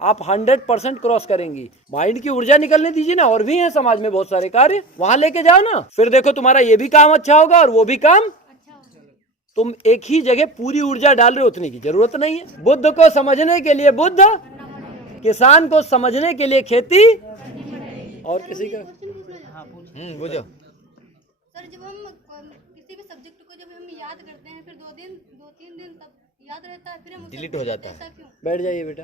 आप 100% क्रॉस करेंगी। माइंड की ऊर्जा निकलने दीजिए ना, और भी है समाज में बहुत सारे कार्य, वहां लेके जाओ ना, फिर देखो तुम्हारा ये भी काम अच्छा होगा और वो भी काम अच्छा होगा। तुम एक ही जगह पूरी ऊर्जा डाल रहे हो, उतने की जरूरत नहीं है। बुद्ध को समझने के लिए बुद्ध, किसान को समझने के लिए खेती, और किसी का बुझो। सर जब हम किसी भी सब्जेक्ट को जब हम याद करते हैं फिर 2-3 दिन तब याद रहता है, फिर हम डिलीट हो जाता है। बैठ जाइए बेटा।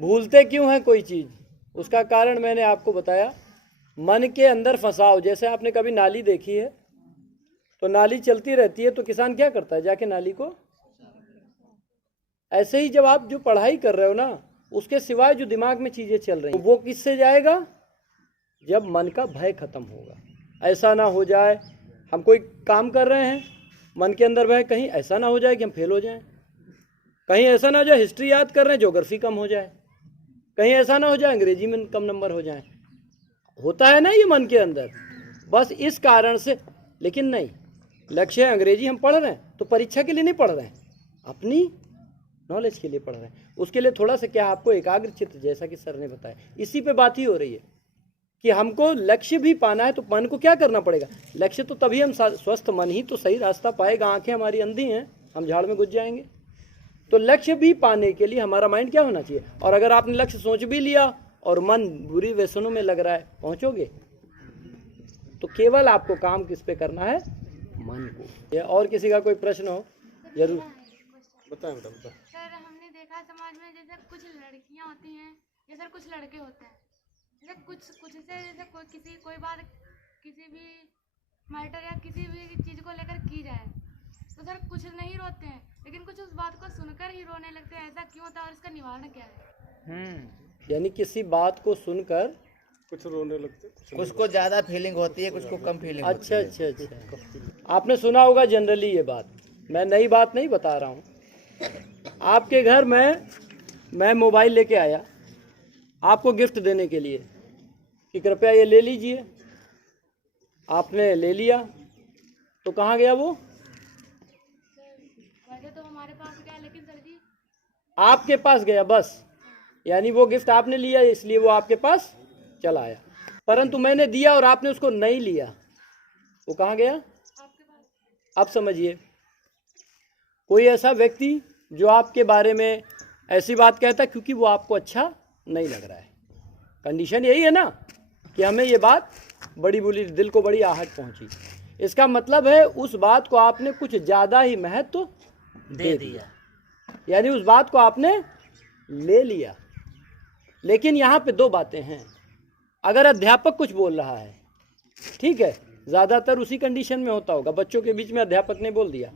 भूलते क्यों है कोई चीज, उसका कारण मैंने आपको बताया, मन के अंदर फंसाव। जैसे आपने कभी नाली देखी है, तो नाली चलती रहती है, तो किसान क्या करता है, जाके नाली को। ऐसे ही जब आप जो पढ़ाई कर रहे हो ना, उसके सिवाय जो दिमाग में चीजें चल रही, वो किससे जाएगा, जब मन का भय खत्म होगा। ऐसा ना हो जाए हम कोई काम कर रहे हैं, मन के अंदर भय, कहीं ऐसा ना हो जाए कि हम फेल हो जाएं, कहीं ऐसा ना हो जाए हिस्ट्री याद कर रहे हैं ज्योग्राफी कम हो जाए, कहीं ऐसा ना हो जाए अंग्रेजी में कम नंबर हो जाए। होता है ना ये मन के अंदर, बस इस कारण से। लेकिन नहीं, लक्ष्य है अंग्रेजी हम पढ़ रहे हैं तो परीक्षा के लिए नहीं पढ़ रहे हैं, अपनी नॉलेज के लिए पढ़ रहे हैं। उसके लिए थोड़ा सा क्या आपको एकाग्र चित्त, जैसा कि सर ने बताया, इसी पे बात ही हो रही है कि हमको लक्ष्य भी पाना है, तो मन को क्या करना पड़ेगा, लक्ष्य तो तभी हम स्वस्थ मन ही तो सही रास्ता पाएगा। आंखें हमारी अंधी हैं, हम झाड़ में घुस जाएंगे। तो लक्ष्य भी पाने के लिए हमारा माइंड क्या होना चाहिए। और अगर आपने लक्ष्य सोच भी लिया और मन बुरी व्यसनों में लग रहा है, पहुंचोगे। तो केवल आपको काम किस पे करना है, मन को। या और किसी का कोई प्रश्न हो जरूर बताएं। सर हमने देखा समाज में जैसे कुछ लड़कियां होती हैं या सर कुछ लड़के होते हैं, जैसे कुछ से जैसे कोई बात किसी भी मैटर या किसी भी चीज को लेकर की जाए तो सर कुछ नहीं रोते हैं, लेकिन कुछ उस बात को सुनकर ही रोने लगते हैं। ऐसा क्यों होता है और इसका निवारण क्या है? यानी किसी बात को सुनकर कुछ रोने लगते, कुछ को ज्यादा फीलिंग होती है, कुछ को कम फीलिंग अच्छा होती है। अच्छा। आपने सुना होगा जनरली ये बात, मैं नई बात नहीं बता रहा हूँ। आपके घर में मैं मोबाइल लेके आया आपको गिफ्ट देने के लिए कि कृपया ये ले लीजिए, आपने ले लिया, तो कहाँ गया वो? वैसे तो हमारे पास गया, लेकिन सर जी आपके पास गया बस। यानी वो गिफ्ट आपने लिया इसलिए वो आपके पास चला आया, परंतु मैंने दिया और आपने उसको नहीं लिया, वो कहाँ गया? आपके पास। अब समझिए, कोई ऐसा व्यक्ति जो आपके बारे में ऐसी बात कहता है क्योंकि वो आपको अच्छा नहीं लग रहा है। कंडीशन यही है ना कि हमें ये बात बड़ी बुरी, दिल को बड़ी आहट पहुंची। इसका मतलब है उस बात को आपने कुछ ज़्यादा ही महत्व दे दिया, यानी उस बात को आपने ले लिया। लेकिन यहाँ पे दो बातें हैं। अगर अध्यापक कुछ बोल रहा है, ठीक है, ज़्यादातर उसी कंडीशन में होता होगा, बच्चों के बीच में अध्यापक ने बोल दिया,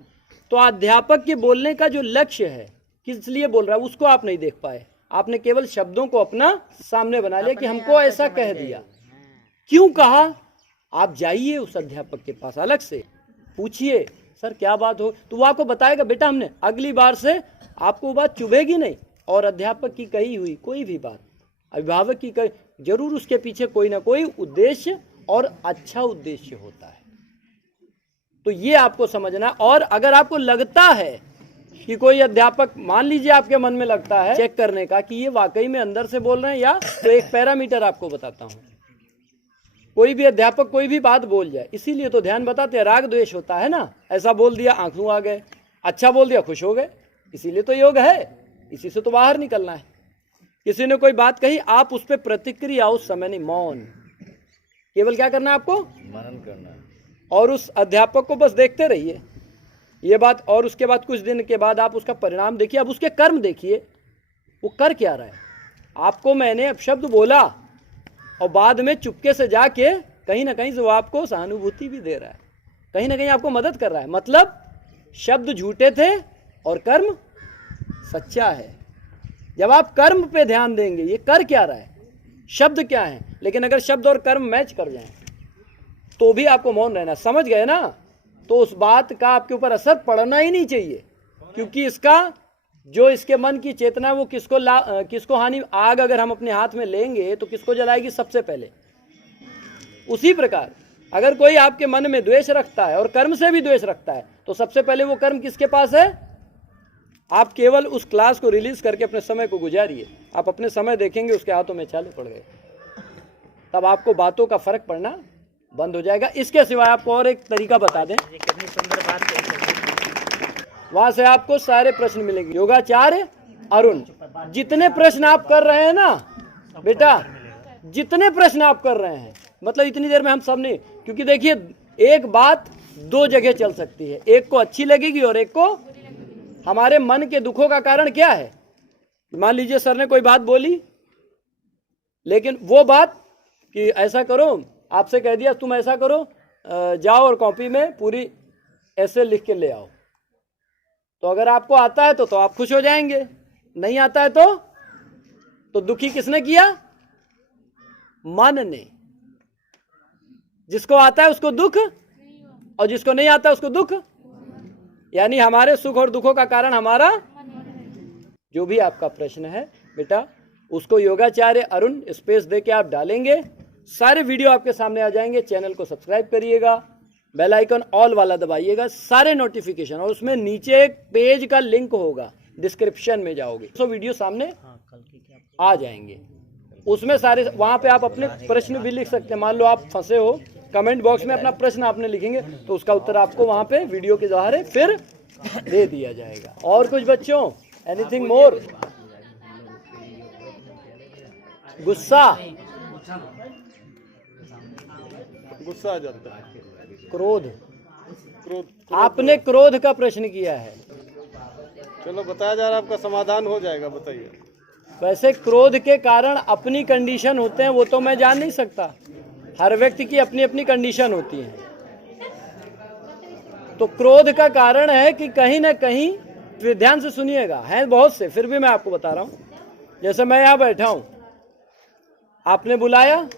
तो अध्यापक के बोलने का जो लक्ष्य है, किस लिए बोल रहा है, उसको आप नहीं देख पाए। आपने केवल शब्दों को अपना सामने बना लिया कि हमको ऐसा कह दिया। क्यों कहा? आप जाइए उस अध्यापक के पास, अलग से पूछिए, सर क्या बात हो, तो वो आपको बताएगा बेटा हमने, अगली बार से आपको वो बात चुभेगी नहीं। और अध्यापक की कही हुई कोई भी बात, अभिभावक की कही, जरूर उसके पीछे कोई ना कोई उद्देश्य और अच्छा उद्देश्य होता है। तो ये आपको समझना। और अगर आपको लगता है कि कोई अध्यापक, मान लीजिए आपके मन में लगता है चेक करने का कि ये वाकई में अंदर से बोल रहे हैं या, तो एक पैरामीटर आपको बताता हूँ। कोई भी अध्यापक कोई भी बात बोल जाए, इसीलिए तो ध्यान बताते हैं, राग द्वेष होता है ना, ऐसा बोल दिया आंसू आ गए, अच्छा बोल दिया खुश हो गए, इसीलिए तो योग है, इसी से तो बाहर निकलना है। किसी ने कोई बात कही, आप उस पर प्रतिक्रिया उस समय नहीं, मौन, केवल क्या करना है आपको, मनन करना है। और उस अध्यापक को बस देखते रहिए ये बात। और उसके बाद कुछ दिन के बाद आप उसका परिणाम देखिए, अब उसके कर्म देखिए, वो कर क्या रहा है। आपको मैंने अपशब्द बोला और बाद में चुपके से जाके कहीं ना कहीं जो आपको सहानुभूति भी दे रहा है, कहीं ना कहीं आपको मदद कर रहा है। मतलब शब्द झूठे थे और कर्म सच्चा है। जब आप कर्म पे ध्यान देंगे, ये कर क्या रहा है, शब्द क्या है, लेकिन अगर शब्द और कर्म मैच कर जाएं तो भी आपको मौन रहना, समझ गए ना, तो उस बात का आपके ऊपर असर पड़ना ही नहीं चाहिए, क्योंकि इसका जो इसके मन की चेतना वो किसको हानि। आग अगर हम अपने हाथ में लेंगे तो किसको जलाएगी सबसे पहले। उसी प्रकार अगर कोई आपके मन में द्वेष रखता है और कर्म से भी द्वेष रखता है, तो सबसे पहले वो कर्म किसके पास है, आप केवल उस क्लास को रिलीज करके अपने समय को गुजारिए। आप अपने समय देखेंगे उसके हाथों में छाले पड़ गए, तब आपको बातों का फर्क पड़ना बंद हो जाएगा। इसके सिवाय आपको और एक तरीका बता दें, कितनी सुंदर बात कही। वहां से आपको सारे प्रश्न मिलेंगे। योगाचार्य अरुण, जितने प्रश्न आप कर रहे हैं ना बेटा, जितने प्रश्न आप कर रहे हैं, मतलब इतनी देर में हम सब नहीं, क्योंकि देखिए एक बात दो जगह चल सकती है, एक को अच्छी लगेगी और एक को हमारे मन के दुखों का कारण क्या है। मान लीजिए सर ने कोई बात बोली, लेकिन वो बात कि ऐसा करो, आपसे कह दिया तुम ऐसा करो, जाओ और कॉपी में पूरी ऐसे लिख के ले आओ, तो अगर आपको आता है तो आप खुश हो जाएंगे, नहीं आता है तो दुखी किसने किया? मन ने। जिसको आता है उसको दुख और जिसको नहीं आता उसको दुख, यानी हमारे सुख और दुखों का कारण हमारा। जो भी आपका प्रश्न है बेटा, उसको योगाचार्य अरुण स्पेस दे के आप डालेंगे, सारे वीडियो आपके सामने आ जाएंगे। चैनल को सब्सक्राइब करिएगा, बेल आइकन ऑल वाला दबाइएगा, सारे नोटिफिकेशन, और उसमें नीचे एक पेज का लिंक होगा, डिस्क्रिप्शन में जाओगे तो वीडियो सामने आ जाएंगे। उसमें सारे, वहां पे आप अपने प्रश्न भी लिख सकते हैं। मान लो आप फंसे हो, कमेंट बॉक्स में अपना प्रश्न आपने लिखेंगे तो उसका उत्तर आपको वहां पे वीडियो के सहारे फिर दे दिया जाएगा। और कुछ बच्चों, एनीथिंग मोर? गुस्सा गुस्सा आ जाता है, क्रोध, क्रोध। आपने क्रोध का प्रश्न किया है। चलो बताया जा रहा है, आपका समाधान हो जाएगा, बताइए। वैसे क्रोध के कारण अपनी कंडीशन होते हैं, वो तो मैं जान नहीं सकता, हर व्यक्ति की अपनी अपनी कंडीशन होती है। तो क्रोध का कारण है कि कहीं ना कहीं, फिर ध्यान से सुनिएगा, हैं बहुत से, फिर भी मैं आपको बता रहा हूं। जैसे मैं यहां बैठा हूं, आपने बुलाया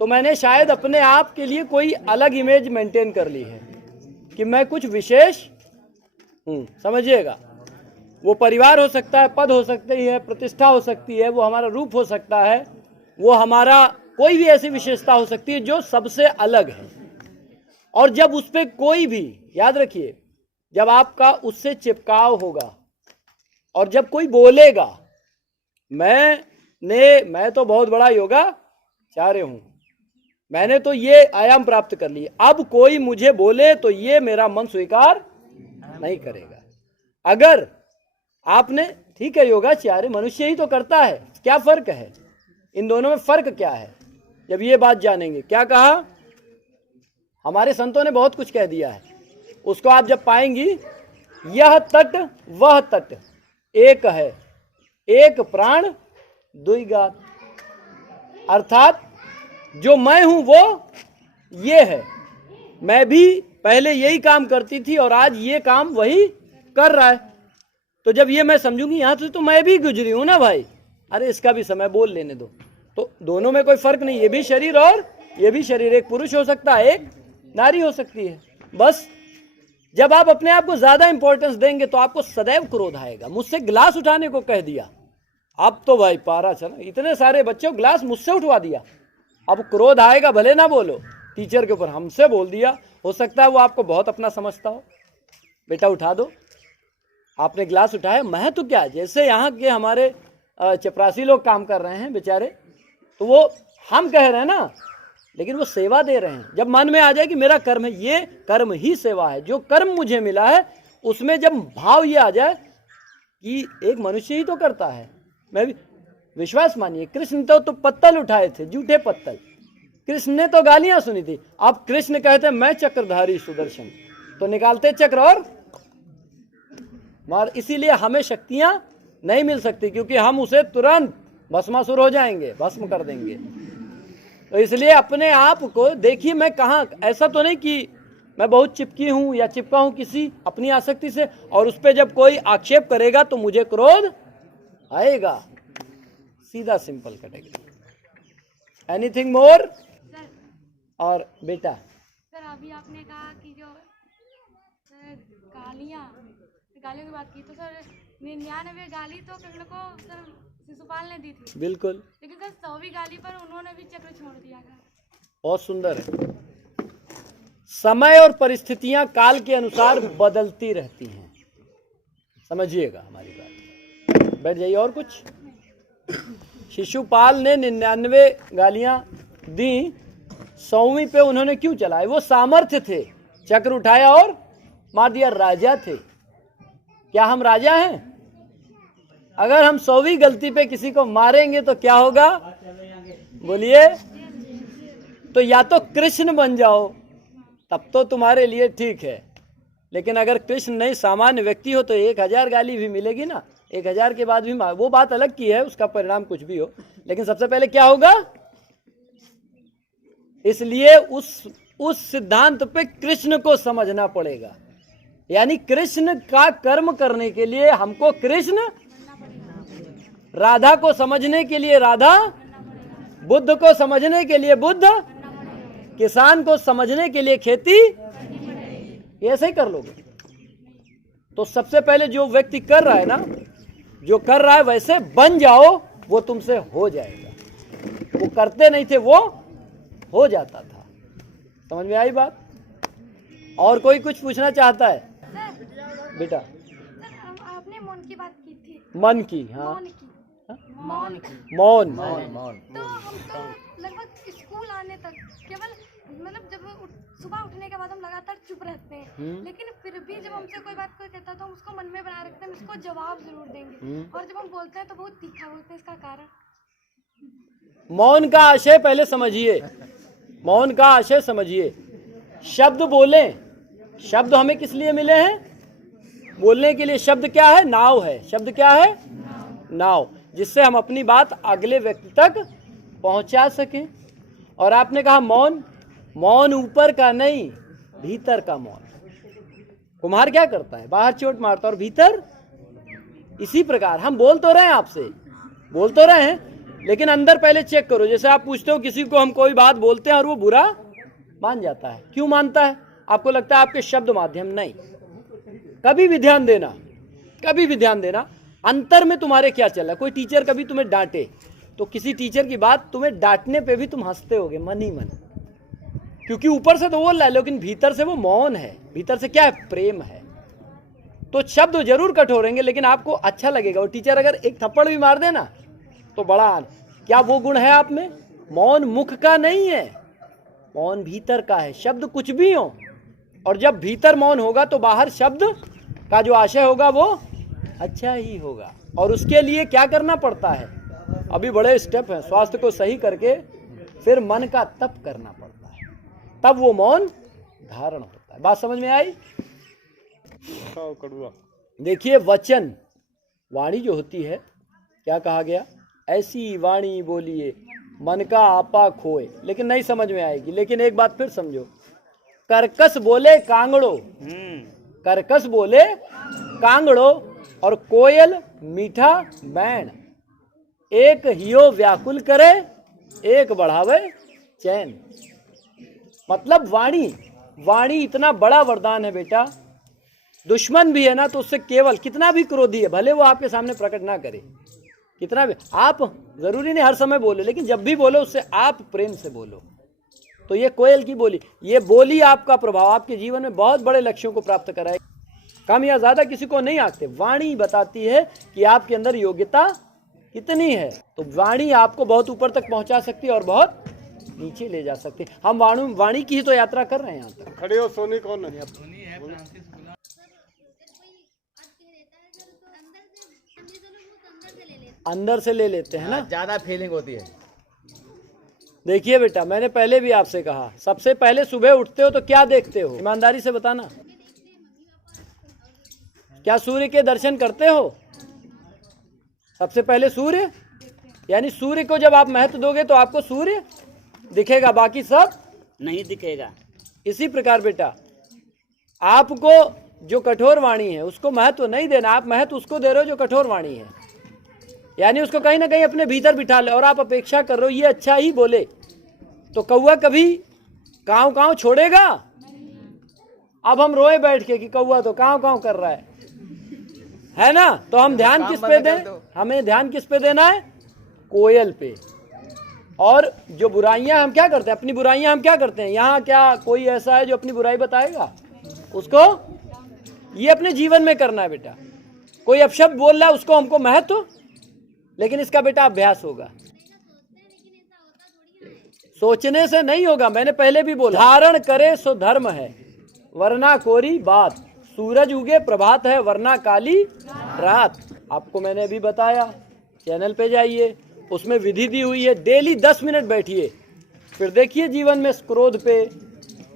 तो मैंने शायद अपने आप के लिए कोई अलग इमेज मेंटेन कर ली है कि मैं कुछ विशेष हूं, समझिएगा। वो परिवार हो सकता है, पद हो सकती है, प्रतिष्ठा हो सकती है, वो हमारा रूप हो सकता है, वो हमारा कोई भी ऐसी विशेषता हो सकती है जो सबसे अलग है। और जब उस पर कोई भी, याद रखिए, जब आपका उससे चिपकाव होगा और जब कोई बोलेगा मैं तो बहुत बड़ा योगाचार्य हूं, मैंने तो ये आयाम प्राप्त कर लिए, अब कोई मुझे बोले तो ये मेरा मन स्वीकार नहीं करेगा। अगर आपने, ठीक है योगाचार्य मनुष्य ही तो करता है, क्या फर्क है इन दोनों में? फर्क क्या है जब ये बात जानेंगे। क्या कहा? हमारे संतों ने बहुत कुछ कह दिया है, उसको आप जब पाएंगी, यह तट वह तट एक है, एक प्राण दुई गात। अर्थात जो मैं हूं वो ये है, मैं भी पहले यही काम करती थी और आज ये काम वही कर रहा है। तो जब ये मैं समझूंगी यहां से तो मैं भी गुजरी हूं ना भाई, अरे इसका भी समय बोल लेने दो। तो दोनों में कोई फर्क नहीं, ये भी शरीर और ये भी शरीर, एक पुरुष हो सकता है, एक नारी हो सकती है। बस जब आप अपने आप को ज्यादा इंपॉर्टेंस देंगे तो आपको सदैव क्रोध आएगा। मुझसे गिलास उठाने को कह दिया, अब तो भाई पारा चला, इतने सारे बच्चों गिलास मुझसे उठवा दिया, अब क्रोध आएगा, भले ना बोलो टीचर के ऊपर, हमसे बोल दिया। हो सकता है वो आपको बहुत अपना समझता हो, बेटा उठा दो, आपने गिलास उठाया, मैं तो क्या, जैसे यहाँ के हमारे चपरासी लोग काम कर रहे हैं बेचारे, तो वो हम कह रहे हैं ना, लेकिन वो सेवा दे रहे हैं। जब मन में आ जाए कि मेरा कर्म है, ये कर्म ही सेवा है, जो कर्म मुझे मिला है उसमें जब भाव ये आ जाए कि एक मनुष्य ही तो करता है, मैं भी, विश्वास मानिए कृष्ण तो पत्तल उठाए थे, जूठे पत्तल, कृष्ण ने तो गालियां सुनी थी। अब कृष्ण कहते मैं चक्रधारी सुदर्शन, तो निकालते चक्र और मार। इसीलिए हमें शक्तियां नहीं मिल सकती, क्योंकि हम उसे तुरंत भस्मासुर हो जाएंगे, भस्म कर देंगे। तो इसलिए अपने आप को देखिए, मैं कहाँ, ऐसा तो नहीं कि मैं बहुत चिपकी हूं या चिपका हूं किसी अपनी आसक्ति से, और उस पर जब कोई आक्षेप करेगा तो मुझे क्रोध आएगा, सीधा सिंपल कटेगा। Anything more? सर, और बेटा सर अभी आपने कहा कि जो गालियों की बात की, तो सर 99 गाली तो कृष्ण को सर शिशुपाल ने दी थी, बिल्कुल, लेकिन सर 100वीं गाली पर उन्होंने भी चक्र छोड़ दिया था। बहुत सुंदर है। समय और परिस्थितियां काल के अनुसार बदलती रहती हैं, समझिएगा हमारी बात। बैठ जाइए। और कुछ? शिशुपाल ने 99 गालियां दी, 100वीं पे उन्होंने क्यों चलाए? वो सामर्थ्य थे, चक्र उठाया और मार दिया। राजा थे। क्या हम राजा हैं? अगर हम 100वीं गलती पे किसी को मारेंगे तो क्या होगा? बोलिए। तो या तो कृष्ण बन जाओ, तब तो तुम्हारे लिए ठीक है, लेकिन अगर कृष्ण नहीं, सामान्य व्यक्ति हो तो 1000 गाली भी मिलेगी ना। 1000 के बाद भी वो बात अलग की है, उसका परिणाम कुछ भी हो, लेकिन सबसे पहले क्या होगा? इसलिए उस सिद्धांत पे कृष्ण को समझना पड़ेगा। यानी कृष्ण का कर्म करने के लिए हमको कृष्ण, राधा को समझने के लिए राधा, बुद्ध को समझने के लिए बुद्ध, किसान को समझने के लिए खेती, ऐसे ही कर लोगे। तो सबसे पहले जो व्यक्ति कर रहा है ना, जो कर रहा है वैसे बन जाओ, वो तुमसे हो जाएगा। वो करते नहीं थे, वो हो जाता था। समझ में आई बात? और कोई कुछ पूछना चाहता है? बेटा आपने मौन की बात की थी। मन की? हाँ, मौन। मौन। तो हम तो लगभग स्कूल आने तक केवल मतलब जब सुबह उठने के बाद हम लगातार चुप रहते हैं, लेकिन फिर भी जब हमसे कोई बात कोई कहता है तो हम उसको मन में बना रखते हैं, हम इसको जवाब जरूर देंगे, और जब हम बोलते हैं तो बहुत तीखा बोलते हैं। इसका कारण? मौन का आशय पहले समझिए। मौन का आशय समझिए। शब्द बोलें। शब्द हमें किस लिए मिले हैं? बोलने के लिए। शब्द क्या है? नाव है। शब्द क्या है? नाव, जिससे हम अपनी बात अगले व्यक्ति तक पहुंचा सकें। और आपने कहा मौन, मौन ऊपर का नहीं, भीतर का मौन। कुम्हार क्या करता है? बाहर चोट मारता और भीतर। इसी प्रकार हम बोल तो रहे हैं, आपसे बोल तो रहे हैं, लेकिन अंदर पहले चेक करो। जैसे आप पूछते हो किसी को, हम कोई बात बोलते हैं और वो बुरा मान जाता है। क्यों मानता है? आपको लगता है आपके शब्द माध्यम। नहीं, कभी भी ध्यान देना, कभी भी ध्यान देना अंतर में तुम्हारे क्या चल रहा है। कोई टीचर कभी तुम्हें डांटे तो किसी टीचर की बात तुम्हें डांटने पे भी तुम हंसते होगे मन ही मन, क्योंकि ऊपर से तो बोल रहा है लेकिन भीतर से वो मौन है। भीतर से क्या है? प्रेम है। तो शब्द जरूर कठोरेंगे लेकिन आपको अच्छा लगेगा। और टीचर अगर एक थप्पड़ भी मार देना तो बड़ा, क्या वो गुण है आप में? मौन मुख का नहीं है, मौन भीतर का है। शब्द कुछ भी हो, और जब भीतर मौन होगा तो बाहर शब्द का जो आशय होगा वो अच्छा ही होगा। और उसके लिए क्या करना पड़ता है? अभी बड़े स्टेप हैं। स्वास्थ्य को सही करके फिर मन का तप करना पड़ता है, तब वो मौन धारण होता है। बात समझ में आई? कड़ुआ। देखिए, वचन, वाणी जो होती है, क्या कहा गया? ऐसी वाणी बोलिए मन का आपा खोए। लेकिन नहीं समझ में आएगी। लेकिन एक बात फिर समझो, कर्कश बोले कांगड़ो, कर्कश बोले कांगड़ो, और कोयल मीठा बैण, एक हियो व्याकुल करे, एक बढ़ावे चैन। मतलब वाणी, वाणी इतना बड़ा वरदान है बेटा। दुश्मन भी है ना तो उससे केवल, कितना भी क्रोधी है, भले वो आपके सामने प्रकट ना करे, कितना भी, आप जरूरी नहीं हर समय बोलो, लेकिन जब भी बोलो उससे आप प्रेम से बोलो। तो ये कोयल की बोली, ये बोली आपका प्रभाव आपके जीवन में बहुत बड़े लक्ष्यों को प्राप्त कराए। कम या ज्यादा किसी को नहीं आते। वाणी बताती है कि आपके अंदर योग्यता कितनी है। तो वाणी आपको बहुत ऊपर तक पहुंचा सकती है और बहुत नीचे ले जा सकती है। हम वाणी की ही तो यात्रा कर रहे हैं यहाँ तक। खड़े हो। सोनी कौन है? अंदर से ले लेते हैं ना, ज्यादा फीलिंग होती है। देखिए बेटा, मैंने पहले भी आपसे कहा, सबसे पहले सुबह उठते हो तो क्या देखते हो? ईमानदारी से बताना। क्या सूर्य के दर्शन करते हो? सबसे पहले सूर्य, यानी सूर्य को जब आप महत्व दोगे तो आपको सूर्य दिखेगा, बाकी सब नहीं दिखेगा। इसी प्रकार बेटा, आपको जो कठोर वाणी है उसको महत्व नहीं देना। आप महत्व उसको दे रहे हो जो कठोर वाणी है, यानी उसको कहीं ना कहीं अपने भीतर बिठा ले। और आप अपेक्षा कर रहे हो ये अच्छा ही बोले, तो कौवा कभी काँव काँव छोड़ेगा? अब हम रोए बैठ के कि कौवा तो काँव काँव कर रहा है ना? तो हम ध्यान किस पे दें? हमें ध्यान किस पे देना है? कोयल पे। और जो बुराइयां हम क्या करते हैं, अपनी बुराइयां हम क्या करते हैं? यहाँ क्या कोई ऐसा है जो अपनी बुराई बताएगा? उसको ये अपने जीवन में करना है बेटा। कोई अपशब्द बोल रहा है उसको हमको महत्व, लेकिन इसका बेटा अभ्यास होगा, सोचने से नहीं होगा। मैंने पहले भी बोला, धारण करे सो धर्म है वरना कोरी बात, सूरज उगे प्रभात है वरना काली रात। आपको मैंने अभी बताया, चैनल पे जाइए, उसमें विधि दी हुई है। डेली 10 मिनट बैठिए, फिर देखिए जीवन में क्रोध पे,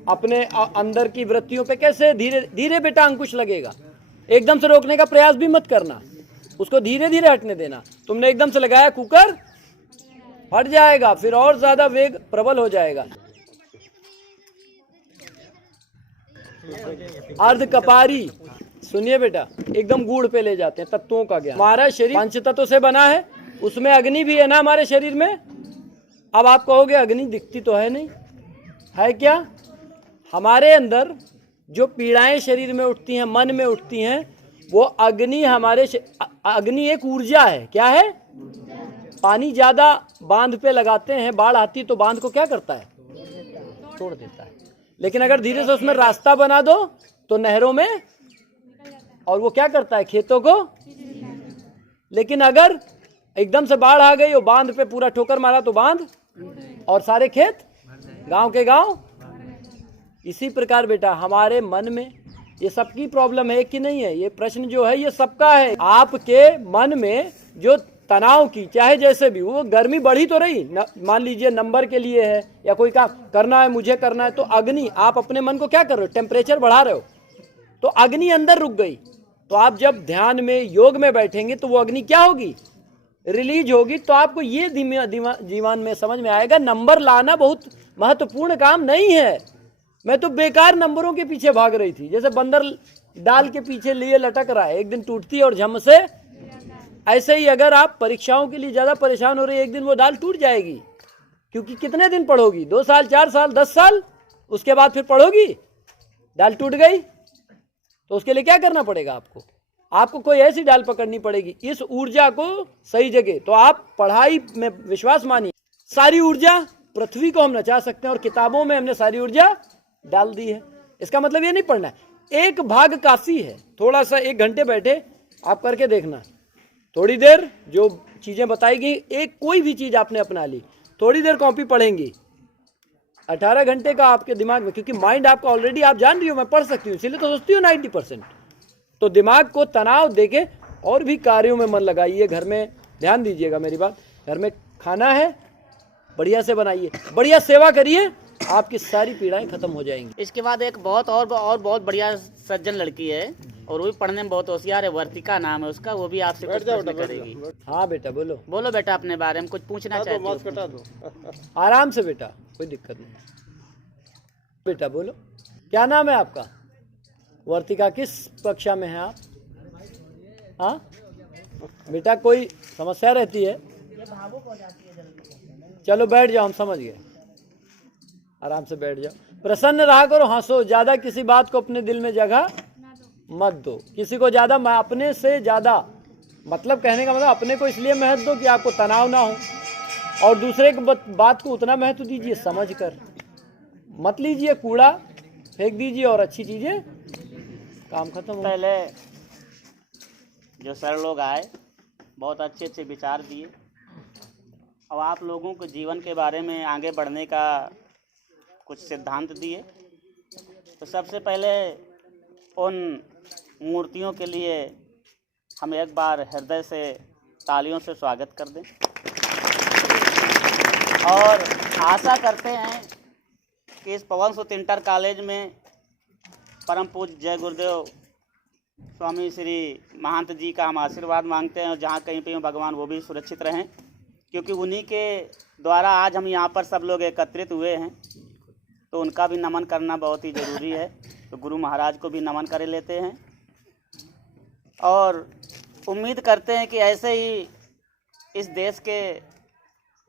अपने अंदर की वृत्तियों पे कैसे धीरे धीरे बेटा अंकुश लगेगा। एकदम से रोकने का प्रयास भी मत करना, उसको धीरे धीरे हटने देना। तुमने एकदम से लगाया, कुकर फट जाएगा, फिर और ज्यादा वेग प्रबल हो जाएगा। अर्ध कपारी, सुनिए बेटा, एकदम गुड़ पे ले जाते हैं तत्वों का ज्ञान। हमारा शरीर 5 तत्वों से बना है, उसमें अग्नि भी है ना हमारे शरीर में। अब आप कहोगे अग्नि दिखती तो है नहीं, है क्या? हमारे अंदर जो पीड़ाएं शरीर में उठती हैं, मन में उठती हैं, वो अग्नि अग्नि एक ऊर्जा है। क्या है? पानी ज्यादा बांध पे लगाते हैं, बाढ़ आती तो बांध को क्या करता है? तोड़ देता है। लेकिन अगर धीरे से उसमें रास्ता बना दो तो नहरों में, और वो क्या करता है? खेतों को। लेकिन अगर एकदम से बाढ़ आ गई और बांध पे पूरा ठोकर मारा तो बांध और सारे खेत गांव के गांव। इसी प्रकार बेटा हमारे मन में ये सबकी प्रॉब्लम है कि नहीं है? ये प्रश्न जो है ये सबका है। आपके मन में जो तनाव की, चाहे जैसे भी, वो गर्मी बढ़ी तो रही, मान लीजिए नंबर के लिए है या कोई काम करना है, मुझे करना है, तो अग्नि, आप अपने मन को क्या कर रहे हो? टेम्परेचर बढ़ा रहे हो, तो अग्नि अंदर रुक गई। तो आप जब ध्यान में, योग में बैठेंगे तो वो अग्नि क्या होगी? रिलीज होगी। तो आपको ये जीवन में समझ में आएगा, नंबर लाना बहुत महत्वपूर्ण काम नहीं है। मैं तो बेकार नंबरों के पीछे भाग रही थी, जैसे बंदर डाल के पीछे लिए लटक रहा है, एक दिन टूटती है और झम से। ऐसे ही अगर आप परीक्षाओं के लिए ज्यादा परेशान हो रहे हैं, एक दिन वो डाल टूट जाएगी। क्योंकि कितने दिन पढ़ोगी? 2 साल, 4 साल, 10 साल, उसके बाद फिर पढ़ोगी। डाल टूट गई तो उसके लिए क्या करना पड़ेगा? आपको कोई ऐसी डाल पकड़नी पड़ेगी, इस ऊर्जा को सही जगह। तो आप पढ़ाई में विश्वास मानिए, सारी ऊर्जा पृथ्वी को हम नचा सकते हैं, और किताबों में हमने सारी ऊर्जा डाल दी है। इसका मतलब ये नहीं पढ़ना है, एक भाग काफी है। थोड़ा सा 1 घंटे बैठे आप करके देखना, थोड़ी देर जो चीजें बताई गई, एक कोई भी चीज आपने अपना ली, थोड़ी देर कॉपी पढ़ेंगी, 18 घंटे का आपके दिमाग में, क्योंकि माइंड आपका ऑलरेडी, आप जान रही हो मैं पढ़ सकती हूँ, इसीलिए तो सोचती हूँ 90%। तो दिमाग को तनाव देके और भी कार्यों में मन लगाइए। घर में ध्यान दीजिएगा मेरी बात, घर में खाना है बढ़िया से बनाइए, बढ़िया सेवा करिए, आपकी सारी पीड़ाएं खत्म हो जाएंगी। इसके बाद एक बहुत बहुत बढ़िया सज्जन लड़की है, और वो भी पढ़ने में बहुत होशियार है, वर्तिका नाम है उसका। वो भी आपसे कुछ प्रश्न करेगी। हाँ बेटा बोलो। बोलो बेटा, अपने बारे में कुछ पूछना चाहती हो? कटा दो। आराम से बेटा, कोई दिक्कत नहीं। बेटा बोलो, क्या नाम है आपका? वर्तिका, किस कक्षा में है आप? हाँ बेटा, कोई समस्या रहती है? चलो बैठ जाओ, हम समझ गए। आराम से बैठ जाओ, प्रसन्न रहा करो, हंसो। ज्यादा किसी बात को अपने दिल में जगह मत दो, किसी को ज्यादा, अपने से ज्यादा, मतलब कहने का मतलब अपने को इसलिए महत्व दो कि आपको तनाव ना हो, और दूसरे की बात को उतना महत्व दीजिए समझ कर। मत लीजिए कूड़ा, फेंक दीजिए, और अच्छी चीजें, काम खत्म हो। पहले जो सर लोग आए, बहुत अच्छे अच्छे विचार दिए, और आप लोगों को जीवन के बारे में आगे बढ़ने का कुछ सिद्धांत दिए। तो सबसे पहले उन मूर्तियों के लिए हम एक बार हृदय से तालियों से स्वागत कर दें, और आशा करते हैं कि इस पवन सुत इंटर कॉलेज में परम पूज्य जय गुरुदेव स्वामी श्री महंत जी का हम आशीर्वाद मांगते हैं, और जहाँ कहीं पे भगवान वो भी सुरक्षित रहें, क्योंकि उन्हीं के द्वारा आज हम यहाँ पर सब लोग एकत्रित हुए हैं। तो उनका भी नमन करना बहुत ही ज़रूरी है। तो गुरु महाराज को भी नमन कर लेते हैं, और उम्मीद करते हैं कि ऐसे ही इस देश के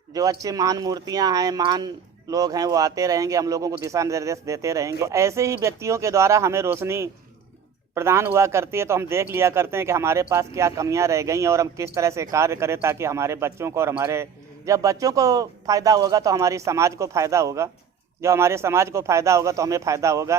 जो अच्छे महान मूर्तियां हैं, महान लोग हैं, वो आते रहेंगे, हम लोगों को दिशा निर्देश देते रहेंगे। तो ऐसे ही व्यक्तियों के द्वारा हमें रोशनी प्रदान हुआ करती है। तो हम देख लिया करते हैं कि हमारे पास क्या कमियां रह गई हैं, और हम किस तरह से कार्य करें ताकि हमारे बच्चों को, और जब बच्चों को फ़ायदा होगा तो हमारी समाज को फ़ायदा होगा, जब हमारे समाज को फ़ायदा होगा तो हमें फ़ायदा होगा।